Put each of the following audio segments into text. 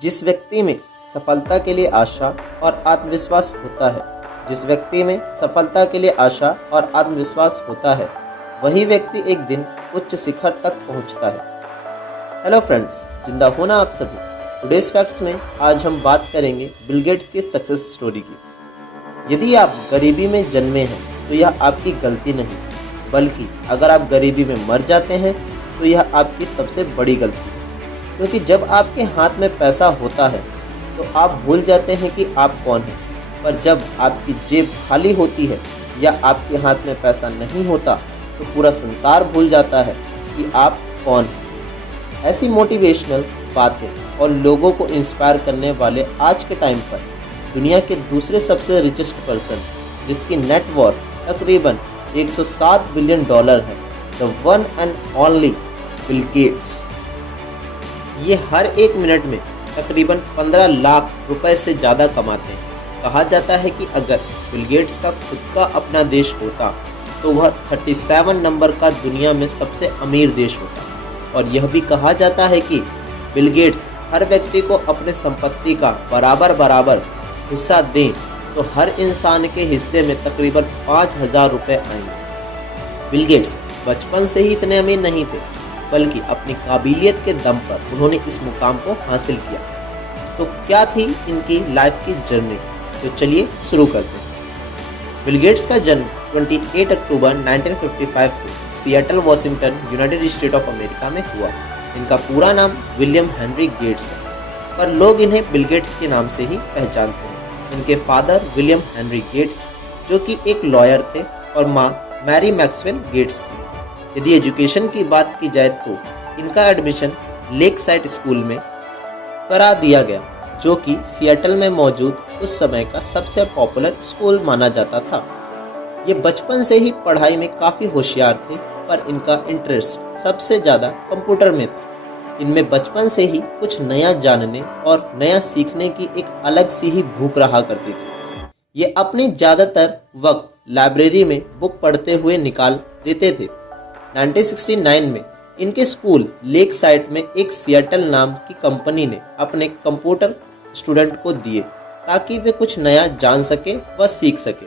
जिस व्यक्ति में सफलता के लिए आशा और आत्मविश्वास होता है, जिस व्यक्ति में सफलता के लिए आशा और आत्मविश्वास होता है, वही व्यक्ति एक दिन उच्च शिखर तक पहुंचता है। हेलो फ्रेंड्स, जिंदा होना आप सभी। टुडेस फैक्ट्स में आज हम बात करेंगे बिल गेट्स की सक्सेस स्टोरी की। यदि आप गरीबी में जन्मे हैं तो यह आपकी गलती नहीं, बल्कि अगर आप गरीबी में मर जाते हैं तो यह आपकी सबसे बड़ी गलती है। क्योंकि जब आपके हाथ में पैसा होता है तो आप भूल जाते हैं कि आप कौन हैं, पर जब आपकी जेब खाली होती है या आपके हाथ में पैसा नहीं होता तो पूरा संसार भूल जाता है कि आप कौन हैं। ऐसी मोटिवेशनल बातें और लोगों को इंस्पायर करने वाले आज के टाइम पर दुनिया के दूसरे सबसे रिचेस्ट पर्सन, जिसकी नेटवर्थ तकरीबन 107 बिलियन डॉलर है, the one and only Bill Gates. ये हर एक मिनट में तकरीबन 15 लाख रुपए से ज़्यादा कमाते हैं। कहा जाता है कि अगर बिल गेट्स का खुद का अपना देश होता तो वह 37 नंबर का दुनिया में सबसे अमीर देश होता। और यह भी कहा जाता है कि बिल गेट्स हर व्यक्ति को अपने संपत्ति का बराबर हिस्सा दें तो हर इंसान के हिस्से में तकरीबन 5,000 रुपये आएंगे। बिल गेट्स बचपन से ही इतने अमीर नहीं थे, बल्कि अपनी काबिलियत के दम पर उन्होंने इस मुकाम को हासिल किया। तो क्या थी इनकी लाइफ की जर्नी, तो चलिए शुरू करते हैं। बिल गेट्स का जन्म 28 अक्टूबर 1955 को Seattle, Washington, United state of America में हुआ। इनका पूरा नाम विलियम हेनरी गेट्स है, पर लोग इन्हें बिल गेट्स के नाम से ही पहचानते हैं। इनके फादर विलियम हेनरी गेट्स, जो कि एक लॉयर थे, और माँ मैरी मैक्सवेल गेट्स थी। यदि एजुकेशन की बात की जाए तो इनका एडमिशन लेक साइड स्कूल में करा दिया गया, जो कि सिएटल में मौजूद उस समय का सबसे पॉपुलर स्कूल माना जाता था। ये बचपन से ही पढ़ाई में काफ़ी होशियार थे, पर इनका इंटरेस्ट सबसे ज़्यादा कंप्यूटर में था। इनमें बचपन से ही कुछ नया जानने और नया सीखने की एक अलग सी ही भूख रहा करती थी। ये अपने ज़्यादातर वक्त लाइब्रेरी में बुक पढ़ते हुए निकाल देते थे। 1969 में इनके स्कूल लेक साइड में एक सिएटल नाम की कंपनी ने अपने कंप्यूटर स्टूडेंट को दिए ताकि वे कुछ नया जान सके व सीख सके।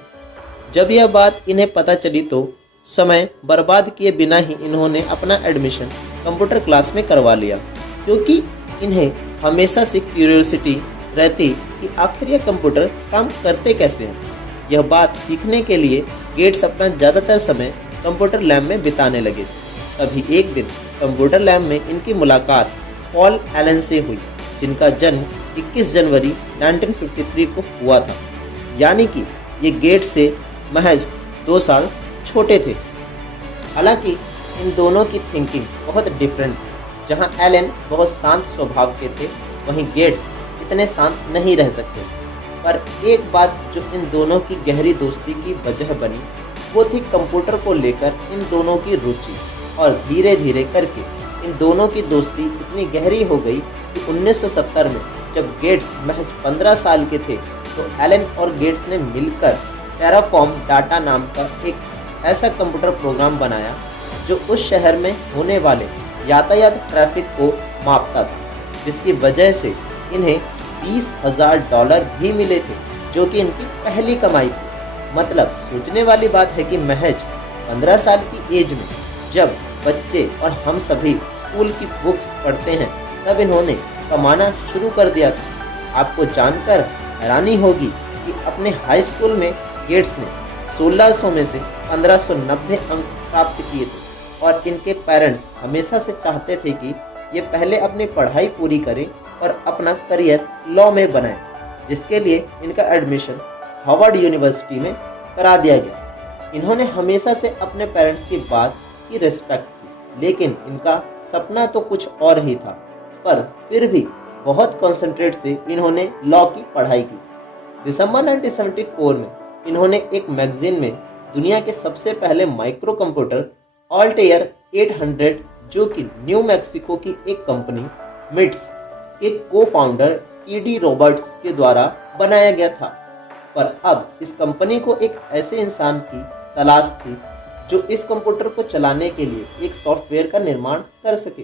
जब यह बात इन्हें पता चली तो समय बर्बाद किए बिना ही इन्होंने अपना एडमिशन कंप्यूटर क्लास में करवा लिया, क्योंकि इन्हें हमेशा से क्यूरियोसिटी रहती कि आखिर यह कंप्यूटर काम करते कैसे हैं। यह बात सीखने के लिए गेट्स अपना ज़्यादातर समय कंप्यूटर लैब में बिताने लगे। तभी एक दिन कंप्यूटर लैब में इनकी मुलाकात पॉल एलन से हुई, जिनका जन्म 21 जनवरी 1953 को हुआ था, यानी कि ये गेट्स से महज 2 साल छोटे थे। हालांकि इन दोनों की थिंकिंग बहुत डिफरेंट थी। जहां एलन बहुत शांत स्वभाव के थे, वहीं गेट्स इतने शांत नहीं रह सकते। पर एक बात जो इन दोनों की गहरी दोस्ती की वजह बनी, वो थी कंप्यूटर को लेकर इन दोनों की रुचि। और धीरे धीरे करके इन दोनों की दोस्ती इतनी गहरी हो गई कि 1970 में जब गेट्स महज 15 साल के थे तो एलन और गेट्स ने मिलकर टेराफॉर्म डाटा नाम का एक ऐसा कंप्यूटर प्रोग्राम बनाया जो उस शहर में होने वाले यातायात ट्रैफिक को मापता था, जिसकी वजह से इन्हें $20,000 भी मिले थे, जो कि इनकी पहली कमाई थी। मतलब सोचने वाली बात है कि महज 15 साल की एज में जब बच्चे और हम सभी स्कूल की बुक्स पढ़ते हैं, तब इन्होंने कमाना शुरू कर दिया था। आपको जानकर हैरानी होगी कि अपने हाई स्कूल में गेट्स ने 1600 में से 1590 अंक प्राप्त किए थे, और इनके पेरेंट्स हमेशा से चाहते थे कि ये पहले अपनी पढ़ाई पूरी करें और अपना करियर लॉ में बनाएं, जिसके लिए इनका एडमिशन हार्वर्ड यूनिवर्सिटी में करा दिया गया। इन्होंने हमेशा से अपने पेरेंट्स की बात की रिस्पेक्ट की, लेकिन इनका सपना तो कुछ और ही था। पर फिर भी बहुत कॉन्सेंट्रेट से इन्होंने लॉ की पढ़ाई की। दिसंबर 1974 में इन्होंने एक मैगजीन में दुनिया के सबसे पहले माइक्रो कंप्यूटर ऑल्टेयर 800, जो कि न्यू मैक्सिको की एक कंपनी मिट्स के को-फाउंडर ईडी रॉबर्ट्स के द्वारा बनाया गया था। पर अब इस कंपनी को एक ऐसे इंसान की तलाश थी जो इस कंप्यूटर को चलाने के लिए एक सॉफ्टवेयर का निर्माण कर सके।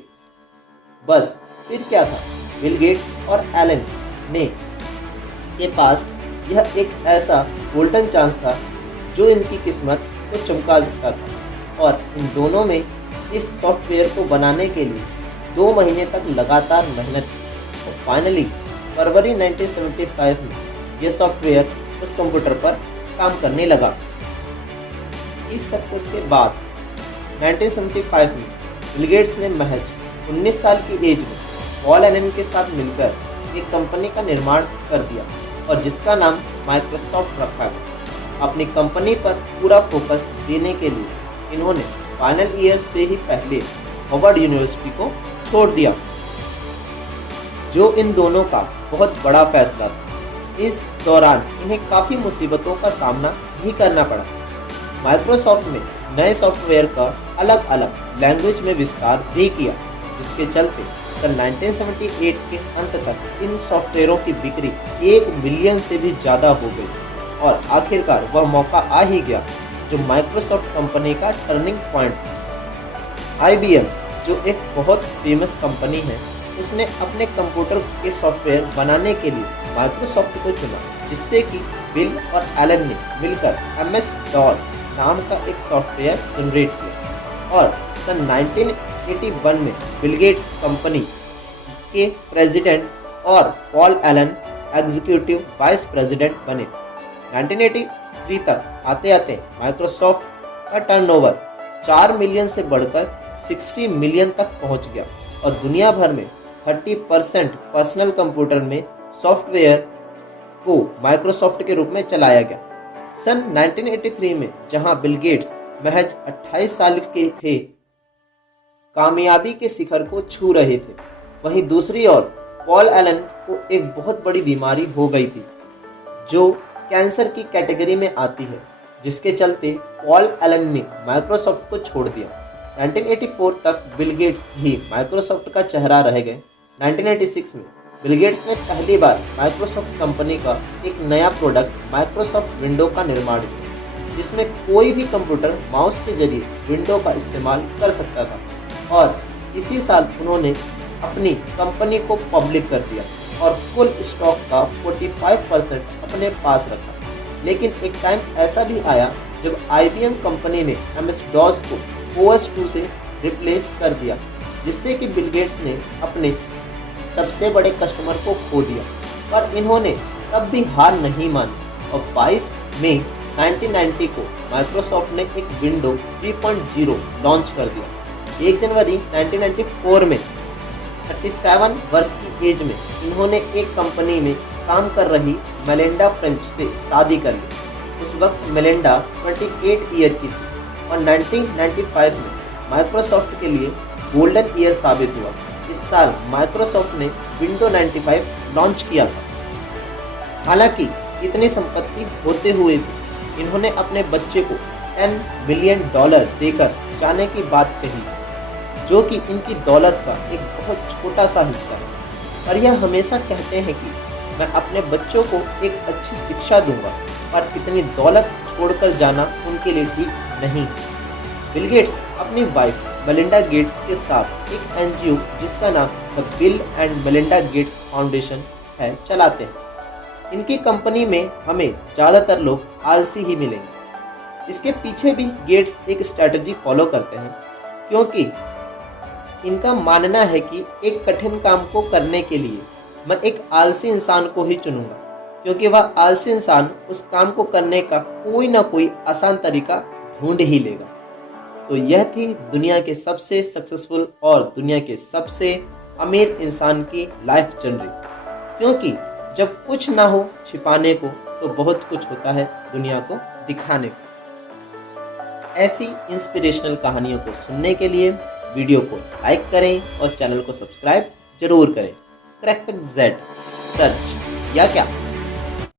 बस फिर क्या था, बिल गेट्स और एलन ने के पास यह एक ऐसा गोल्डन चांस था जो इनकी किस्मत को चमका सकता था और इन दोनों में इस सॉफ्टवेयर को बनाने के लिए 2 महीने तक लगातार मेहनत की और फाइनली फरवरी 1975 में यह सॉफ्टवेयर उस कंप्यूटर पर काम करने लगा। इस सक्सेस के बाद 1975 में बिल गेट्स ने महज 19 साल की एज में पॉल एलन के साथ मिलकर एक कंपनी का निर्माण कर दिया और जिसका नाम माइक्रोसॉफ्ट रखा गया। अपनी कंपनी पर पूरा फोकस देने के लिए इन्होंने फाइनल ईयर से ही पहले हार्वर्ड यूनिवर्सिटी को छोड़ दिया, जो इन दोनों का बहुत बड़ा फैसला था। इस दौरान इन्हें काफ़ी मुसीबतों का सामना भी करना पड़ा। माइक्रोसॉफ्ट में नए सॉफ्टवेयर का अलग अलग लैंग्वेज में विस्तार भी किया, जिसके चलते सन 1978 के अंत तक इन सॉफ्टवेयरों की बिक्री 1 मिलियन से भी ज़्यादा हो गई और आखिरकार वह मौका आ ही गया जो माइक्रोसॉफ्ट कंपनी का टर्निंग पॉइंट था। IBM जो एक बहुत फेमस कंपनी है, उसने अपने कंप्यूटर के सॉफ्टवेयर बनाने के लिए माइक्रोसॉफ्ट को चुना, जिससे कि बिल और एलन ने मिलकर MS-DOS नाम का एक सॉफ्टवेयर जनरेट किया और सन 1981 में बिल गेट्स कंपनी के प्रेसिडेंट और Paul Allen executive vice president बने। 1983 तक आते आते माइक्रोसॉफ्ट का टर्नओवर 4 मिलियन से बढ़कर 60 मिलियन तक पहुंच गया और दुनिया भर में 30% पर्सनल कंप्यूटर में सॉफ्टवेयर को माइक्रोसॉफ्ट के रूप में चलाया गया। सन 1983 में जहां बिल गेट्स महज 28 साल के थे, कामयाबी के शिखर को छू रहे थे, वहीं दूसरी ओर पॉल एलन को एक बहुत बड़ी बीमारी हो गई थी जो कैंसर की कैटेगरी में आती है, जिसके चलते पॉल एलन ने माइक्रोसॉफ्ट को छोड़ दिया। 1984 तक बिल गेट्स ही माइक्रोसॉफ्ट का चेहरा रह गए। 1986 में बिल गेट्स ने पहली बार माइक्रोसॉफ्ट कंपनी का एक नया प्रोडक्ट माइक्रोसॉफ्ट विंडो का निर्माण किया, जिसमें कोई भी कंप्यूटर माउस के जरिए विंडो का इस्तेमाल कर सकता था और इसी साल उन्होंने अपनी कंपनी को पब्लिक कर दिया और कुल स्टॉक का 45% अपने पास रखा। लेकिन एक टाइम ऐसा भी आया जब IBM कंपनी ने MS-DOS को OS/2 से रिप्लेस कर दिया, जिससे कि बिल गेट्स ने अपने सबसे बड़े कस्टमर को खो दिया, पर इन्होंने तब भी हार नहीं मानी और 22 मई 1990 को माइक्रोसॉफ्ट ने एक विंडो 3.0 लॉन्च कर दिया। 1 जनवरी 1994 में 37 वर्ष की एज में इन्होंने एक कंपनी में काम कर रही मेलिंडा फ्रेंच से शादी कर ली। उस वक्त मेलिंडा 28 ईयर की थी और 1995 में माइक्रोसॉफ्ट के लिए गोल्डन ईयर साबित हुआ। इस साल माइक्रोसॉफ्ट ने विंडो 95 लॉन्च किया था। हालांकि इतनी संपत्ति होते हुए भी इन्होंने अपने बच्चे को $10 मिलियन देकर जाने की बात कही, जो कि इनकी दौलत का एक बहुत छोटा सा हिस्सा है। पर यह हमेशा कहते हैं कि मैं अपने बच्चों को एक अच्छी शिक्षा दूंगा, पर इतनी दौलत छोड़कर जाना उनके लिए ठीक नहीं। बिल गेट्स अपनी वाइफ मेलिंडा गेट्स के साथ एक NGO जिसका नाम the bill and Melinda Gates foundation है चलाते हैं। इनकी कंपनी में हमें ज़्यादातर लोग आलसी ही मिलेंगे। इसके पीछे भी गेट्स एक स्ट्रैटेजी फॉलो करते हैं, क्योंकि इनका मानना है कि एक कठिन काम को करने के लिए मैं एक आलसी इंसान को ही चुनूंगा, क्योंकि वह आलसी इंसान उस काम को करने का कोई ना कोई आसान तरीका ढूंढ ही लेगा। तो यह थी दुनिया के सबसे सक्सेसफुल और दुनिया के सबसे अमीर इंसान की लाइफ जर्नी, क्योंकि जब कुछ ना हो छिपाने को तो बहुत कुछ होता है दुनिया को दिखाने को। ऐसी इंस्पिरेशनल कहानियों को सुनने के लिए वीडियो को लाइक करें और चैनल को सब्सक्राइब जरूर करें। क्रैकपैक Z सर्च या क्या